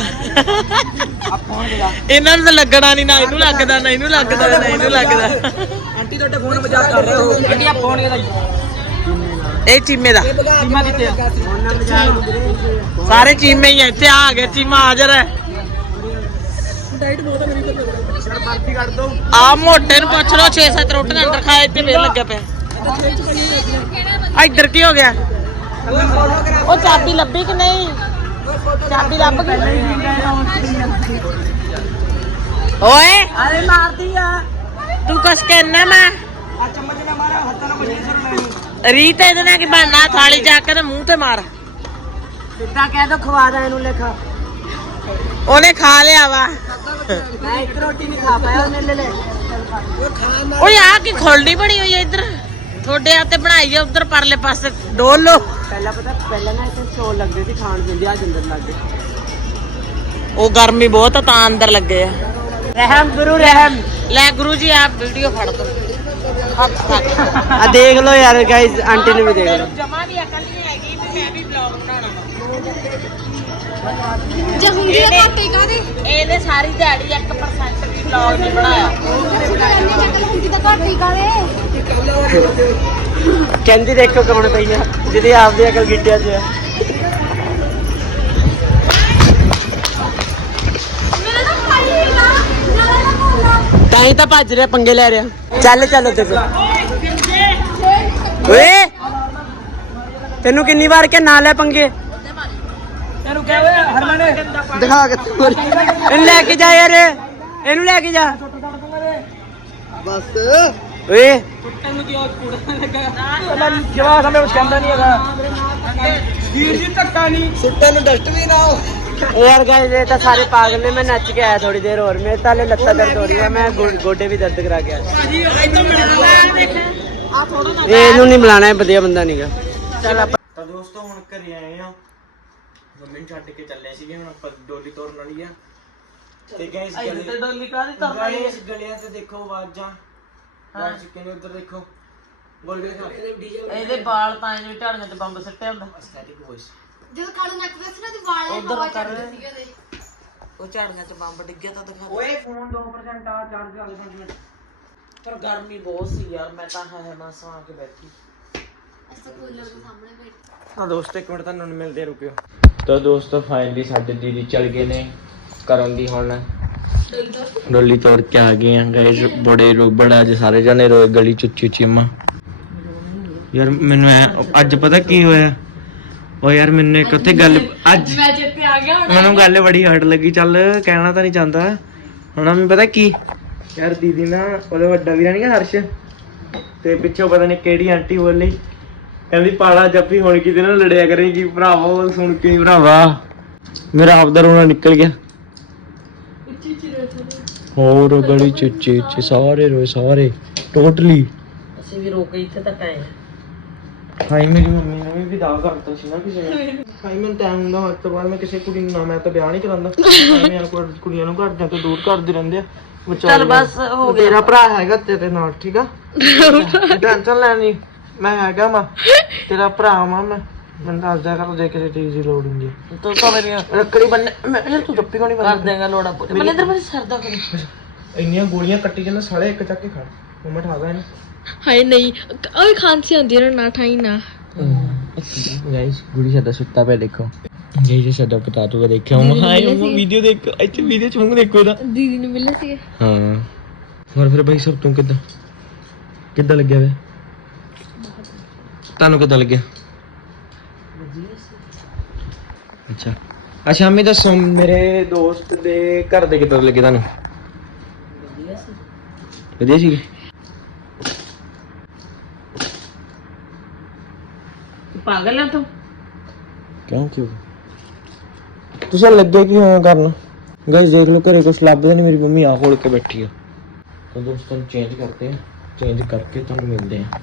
Speaker 2: ਇਹਨਾਂ ਨੂੰ ਤਾਂ ਲੱਗਣਾ ਨਹੀਂ ਨਾ ਇਹਨੂੰ ਲੱਗਦਾ ਨਾ ਇਹਨੂੰ ਲੱਗਦਾ ਨਾ ਇਹਨੂੰ ਲੱਗਦਾ।
Speaker 3: ਆਂਟੀ ਤੁਹਾਡੇ ਫੋਨ ਮਜ਼ਾਕ ਕਰ ਰਹੇ ਹੋ। ਆਂਟੀ ਆ ਫੋਨ ਇਹਦਾ
Speaker 2: ਇਹ ਚੀਮੇ ਦਾ।
Speaker 3: ਚੀਮਾ ਕਿੱਥੇ ਆ?
Speaker 2: ਸਾਰੇ ਚੀਮੇ ਹੀ ਆ ਇੱਥੇ ਆ ਗਿਆ ਚੀਮਾ ਹਾਜ਼ਰ ਹੈ।
Speaker 3: ਡਾਈਟ ਬਹੁਤ ਮੇਰੀ ਤਾਂ ਸਰ ਬਰਫੀ ਕੱਢ ਦੋ
Speaker 2: ਆ ਮੋਟੇ ਨੂੰ ਪੁੱਛ ਲੋ 6-7 ਰੋਟੀਆਂ ਅੰਦਰ ਖਾਏ ਤੇ ਵੇਲ ਲੱਗਿਆ ਪਿਆ ਇੱਧਰ ਕੀ ਹੋ ਗਿਆ? ਉਹ ਚਾਬੀ ਲੱਭੀ ਕਿ ਨਹੀਂ? ਚਾਬੀ ਲੱਭ ਗਈ? ਓਏ
Speaker 3: ਅਰੇ ਮਾਰਦੀ ਆ।
Speaker 2: ਤੂੰ ਕੁਛ ਕਹਿਣਾ ਮੈਂ?
Speaker 3: ਆ ਚਮਚ ਨਾਲ ਮਾਰਾ ਹੱਥਾਂ ਨਾਲ ਮਜੇ ਸਰ ਲੈਣੀ
Speaker 2: ਰੀਤ ਇਹਦੇ ਨਾਲ ਕੀ ਬਣਨਾ? ਥਾਲੀ ਜਾ ਕੇ ਤੇ ਮੂੰਹ ਤੇ ਮਾਰ।
Speaker 3: ਸਿੱਧਾ ਕਹਿ ਦੋ ਖਵਾ ਦਾ ਇਹਨੂੰ ਲਿਖਾ।
Speaker 2: ਉਹਨੇ ਖਾ ਲਿਆ ਵਾ।
Speaker 3: ਮੈਂ ਇੱਕ ਰੋਟੀ ਨਹੀਂ ਖਾ ਪਾਇਆ ਉਹਨੇ ਲੈ ਲੈ। ਉਹ ਖਾਣ
Speaker 2: ਓਏ ਆ ਕੀ ਖੋਲਣੀ ਬਣੀ ਹੋਈ ਹੈ ਇੱਧਰ? ਤੁਹਾਡੇ ਹੱਥੇ ਬਣਾਈ ਹੈ ਉਧਰ ਪਰਲੇ ਪਾਸੇ ਡੋਲ ਲੋ
Speaker 3: ਪਹਿਲਾਂ ਪਤਾ ਪਹਿਲਾਂ ਨਾ ਇੱਥੇ ਸਟੋਲ ਲੱਗਦੇ ਸੀ ਖਾਣ ਪੀਣ ਦੇ ਅੱਜ ਅੰਦਰ ਲੱਗ ਗਏ।
Speaker 2: ਉਹ ਗਰਮੀ ਬਹੁਤ ਆ ਤਾਂ ਅੰਦਰ ਲੱਗੇ ਆ।
Speaker 3: ਰਹਿਮ ਗੁਰੂ ਰਹਿਮ।
Speaker 2: ਲੈ ਗੁਰੂ ਜੀ ਆਪ ਵੀਡੀਓ ਫੜ ਦੋ। ਹੱਥ ਤੱਕ
Speaker 3: ਆ ਦੇਖ ਲਓ ਯਾਰ ਗਾਇਸ ਆਂਟੀ ਨੂੰ ਵੀ ਦੇਖ ਲਓ।
Speaker 2: ਜਮਾ ਵੀ ਅਕਲ ਨਹੀਂ ਹੈਗੀ ਵੀ ਮੈਂ ਵੀ ਵਲੌਗ ਬਣਾਉਣਾ
Speaker 5: ਜੇ ਹੁੰਦੀ ਆ ਘਾਟੇ ਕਾਦੇ
Speaker 2: ਇਹਨੇ ਸਾਰੀ ਦਿਹਾੜੀ 1% ਨਹੀਂ ਬਣਾਇਆ।
Speaker 3: ਕਹਿੰਦੀ ਦੇਖੋ ਕੌਣ ਪਈ ਆ ਜਿਹਦੀ ਆਪਦੀ ਅਕਲ ਗਿੱਟਿਆ ਚ ਆ।
Speaker 5: ਤਾਂ
Speaker 3: ਤਾਂ ਹੀ ਤਾਂ ਭੱਜ ਰਿਹਾ ਪੰਗੇ ਲੈ ਰਿਹਾ। ਚੱਲ ਚੱਲ ਤੇ ਓਏ! ਤੈਨੂੰ ਕਿੰਨੀ ਵਾਰ ਕਿ ਨਾ ਲੈ ਪੰਗੇ। ਤੈਨੂੰ ਕਹਿ ਓਏ ਹਰਮਨ। ਦਿਖਾ ਕੇ ਲੈ ਕੇ ਜਾ ਯਾਰ। ਇਹਨੂੰ ਲੈ ਕੇ ਜਾ। ਬਸ। ਓਏ। ਤੈਨੂੰ ਕੀ ਕੂੜਾ ਲੱਗਾ? ਜਵਾਬ ਹਮੇ ਕੁਝ ਕਹਿੰਦਾ ਨਹੀਂ ਹੈਗਾ। ਵੀਰ ਜੀ ਧੱਕਾ ਨਹੀਂ। ਸੁੱਟਣ ਨੂੰ ਡਸਟਬਿਨ ਆਓ ਯਾਰ ਗਾਇਸ ਇਹ ਤਾਂ ਸਾਰੇ ਪਾਗਲ ਨੇ ਮੈਂ ਨੱਚ ਕੇ ਆਇਆ ਥੋੜੀ ਦੇਰ ਹੋਰ। ਮੇਰੇ ਤਾਂ ਹਲੇ ਲੱਤਾਂ ਦਰਦ ਹੋ ਰਹੀ ਹੈ ਮੈਂ ਗੋ- ਗੋਡੇ ਵੀ ਦਰਦ ਕਰਾ ਇਹਨੂੰ ਨਹੀਂ ਮਿਲਾਣਾ ਇਹ ਵਧੀਆ ਬੰਦਾ ਨਹੀਂਗਾ ਚੱਲ ਆਪਾਂ
Speaker 1: ਤਾਂ ਦੋਸਤੋ ਹੁਣ ਘਰੇ ਆਏ ਆ। ਮੰਮੀ ਨੂੰ ਛੱਡ ਕੇ ਚੱਲੇ ਸੀਗੇ ਹੁਣ ਆਪਾਂ ਡੋਲੀ ਤੋਰਨ ਵਾਲੀ ਆ। ਤੇ ਗੈਸ ਗਲੀ
Speaker 2: ਡੋਲੀ ਕਾਦੀ
Speaker 1: ਗੈਸ ਗਲੀਆਂ ਤੇ ਦੇਖੋ ਆਵਾਜ਼ਾਂ। ਹਾਂ। ਚੁੱਕੇ ਨੇ ਉਧਰ ਦੇਖੋ। ਬੋਲ ਰਹੇ ਖਾ
Speaker 2: ਇਹਦੇ ਵਾਲ ਤਾਂ ਜਿਵੇਂ ਝਾੜੀਆਂ ਤੇ ਬੰਬ ਸੱਟਿਆ ਹੁੰਦਾ।
Speaker 1: ਵੌਇਸ
Speaker 4: ਜਦੋਂ ਕਾਲੂ ਨੱਚਦਾ ਸੀ ਨਾ ਤੇ ਵਾਲ
Speaker 2: ਉੱਧਰ
Speaker 4: ਹਵਾ। ਚੱਲਦੇ ਸੀਗੇ ਉਹਦੇ।
Speaker 2: ਉਹ ਝਾੜੀਆਂ ਤੇ ਬੰਬ ਡਿੱਗਿਆ ਤਾਂ ਦਿਖਾ
Speaker 3: ਓਏ ਫੋਨ 2% ਆ ਚਾਰਜ ਆ 5 ਮਿੰਟ।
Speaker 2: ਪਰ ਗਰਮੀ ਬਹੁਤ ਸੀ ਯਾਰ ਮੈਂ ਤਾਂ ਹੈ ਨਾ ਸੌਂ ਕੇ ਬੈਠੀ।
Speaker 4: ਅਸਾਂ ਕੂਲਰ ਦੇ ਸਾਹਮਣੇ ਬੈਠ।
Speaker 1: ਹਾਂ ਦੋਸਤੋ ਇੱਕ ਮਿੰਟ ਤੁਹਾਨੂੰ ਮਿਲਦੇ ਰੁਕਿਓ। ਤਾਂ ਦੋਸਤੋ ਫਾਈਨਲੀ ਸਾਡੇ ਦੀਦੀ ਚਲ ਗਏ ਨੇ। ਕਰਨ ਦੀ ਹੁਣ। ਡੋਲੀ ਤੋੜ ਕੇ। ਆ ਗਏ ਆ ਗਾਇਸ ਬੜੇ ਰੋਬੜ ਅੱਜ ਸਾਰੇ ਜਣੇ ਰੋਏ ਗਲੀ ਚ ਉੱਚੀ ਉੱਚੀ ਅੰਮਾ ਯਾਰ ਮੈਨੂੰ ਐ ਅੱਜ ਪਤਾ ਕੀ ਹੋਇਆ? ਉਹ ਯਾਰ ਮੈਨੂੰ ਇੱਕ ਉੱਥੇ ਗੱਲ ਅੱਜ
Speaker 5: ਮੈਂ ਜਿੱਤੇ ਆ ਗਿਆ
Speaker 1: ਮੈਨੂੰ ਗੱਲ ਬੜੀ ਹਰਟ ਲੱਗੀ ਚੱਲ ਕਹਿਣਾ ਤਾਂ ਨਹੀਂ ਚਾਹੁੰਦਾ ਹੁਣ ਮੈਂ ਪਤਾ ਕੀ? ਯਾਰ ਦੀਦੀ ਨਾ ਉਹਦਾ ਵੱਡਾ ਵੀਰਾ ਨਹੀਂ ਹਰਸ਼? ਤੇ ਪਿੱਛੋਂ ਪਤਾ ਨਹੀਂ ਕਿਹੜੀ ਆਂਟੀ ਬੋਲੀ ਕਹਿੰਦੀ ਪਾਲਾ ਜੱਫੀ ਹੁਣ ਕਿਤੇ ਨਾਲ ਲੜਿਆ ਕਰੇਗੀ ਭਰਾਵਾ ਸੁਣ ਕੇ ਹੀ ਭਰਾਵਾ। ਮੇਰਾ ਆਪਦਾ ਰੋਣਾ ਨਿਕਲ ਗਿਆ। ਹੋਰ ਗਲੀ ਚ ਸਾਰੇ ਰੋਏ ਸਾਰੇ ਟੋਟਲੀ
Speaker 2: ਅਸੀਂ ਵੀ ਰੋਕ ਕੇ ਇੱਥੇ ਤੱਕ ਆਏ।
Speaker 1: ਹਾਈ ਮੇਰੀ ਮੰਮੀ ਨੇ ਵੀ ਵਿਦਾ ਕਰਤਾ ਸੀ ਨਾ ਕਿਸੇ ਨੇ। ਹਾਈ ਮੈਨੂੰ ਟਾਈਮ ਹੁੰਦਾ ਉਸ ਤੋਂ ਬਾਅਦ ਮੈਂ ਕਿਸੇ ਕੁੜੀ ਨੂੰ ਨਾ ਮੈਂ ਤਾਂ ਵਿਆਹ ਨਹੀਂ ਕਰਾਂਦਾ। ਮੈਂ ਕੁੜ- ਕੁੜੀਆਂ ਨੂੰ ਘਰਦਿਆਂ ਤੋਂ ਦੂਰ ਕਰਦੇ ਰਹਿੰਦੇ ਆ। ਚੱਲ ਬਸ ਹੋ ਗਿਆ। ਤੇਰਾ ਭਰਾ ਹੈਗਾ ਤੇਰੇ ਨਾਲ ਠੀਕ ਆ? ਟੈਨਸ਼ਨ ਲੈਣੀ ਮੈਂ ਹੈਗਾ ਮਾ ਤੇਰਾ ਭਰਾ ਮਾ ਮੈਂ। ਮੈਨੂੰ ਦੱਸ ਦਿਆ ਕਰ ਜੇ ਕਿਸੇ ਚੀਜ਼ ਦੀ ਲੋੜ ਹੁੰਦੀ ਹੈ ਤੂੰ ਤਾਂ ਮੇਰੀ ਰੱਕੜੀ ਬੰਨ ਮੈਂ ਯਾਰ ਤੂੰ ਜੱਪੀ ਕੋਣੀ ਬੰਨ ਦੇਗਾ ਲੋੜਾ ਪੂਰੀ। ਮਨਿੰਦਰ ਮੇਰੇ ਸਰਦਾ ਕਰ ਇੰਨੀਆਂ ਗੋਲੀਆਂ ਕੱਟੀ ਜਾਂਦਾ ਸਾਲੇ ਇੱਕ ਚੱਕ ਕੇ ਖਾ। ਮੰਮਾ ਠਾਦਾ ਇਹਨੂੰ।
Speaker 5: ਹਾਏ ਨਹੀਂ ਓਏ ਖਾਂਸੀ ਆਉਂਦੀ ਹੈ ਨਾ ਠਾਈ ਨਾ।
Speaker 1: ਗਾਇਸ ਗੁੜੀ ਸਾਡਾ ਸੁੱਤਾ ਪਿਆ ਦੇਖੋ। ਗਾਇਸ ਸਾਡਾ ਪਤਾ ਤੂੰ ਦੇਖਿਆ ਮੈਂ ਹਾਏ ਉਹ ਵੀਡੀਓ ਦੇਖ ਇੱਥੇ ਵੀਡੀਓ ਚ ਮੂੰਹ ਦੇਖੋ ਇਹਦਾ।
Speaker 5: ਦੀਦੀ ਨੂੰ ਮਿਲੇ ਸੀ
Speaker 1: ਹਾਂ। ਹੋਰ ਫਿਰ ਬਾਈ ਸਭ ਤੂੰ ਕਿੱਦਾਂ? ਕਿੱਦਾਂ ਲੱਗਿਆ ਵੇ? ਤੁਹਾਨੂੰ ਕਿੱਦਾਂ ਲੱਗਿਆ? ਅੱਛਾ। ਆ ਸ਼ਾਮੀ ਦੱਸੋ ਮੇਰੇ ਦੋਸਤ ਦੇ ਘਰ ਦੇ ਕਿੱਦਾਂ ਲੱਗੇ ਤੁਹਾਨੂੰ? ਵਧੀਆ ਸੀ। ਵਧੀਆ ਸੀ?
Speaker 2: ਪਾਗਲ ਆ ਤੂੰ?
Speaker 1: ਕਿਉਂ ਕਿਉਂ? ਤੁਸੀਂ ਲੱਗੇ ਕੀ ਹੋਇਆ ਕਰਨ ਗਾਇਸ ਦੇਖ ਲਓ ਘਰੇ ਕੁਝ ਲੱਭਦਾ ਨਹੀਂ ਮੇਰੀ ਮੰਮੀ ਆ ਖੋਲ ਕੇ ਬੈਠੀ ਆ। ਤਾਂ ਦੋਸਤੋ ਚੇਂਜ ਕਰਦੇ ਆ। ਚੇਂਜ ਕਰਕੇ ਤੁਹਾਨੂੰ ਮਿਲਦੇ ਆ।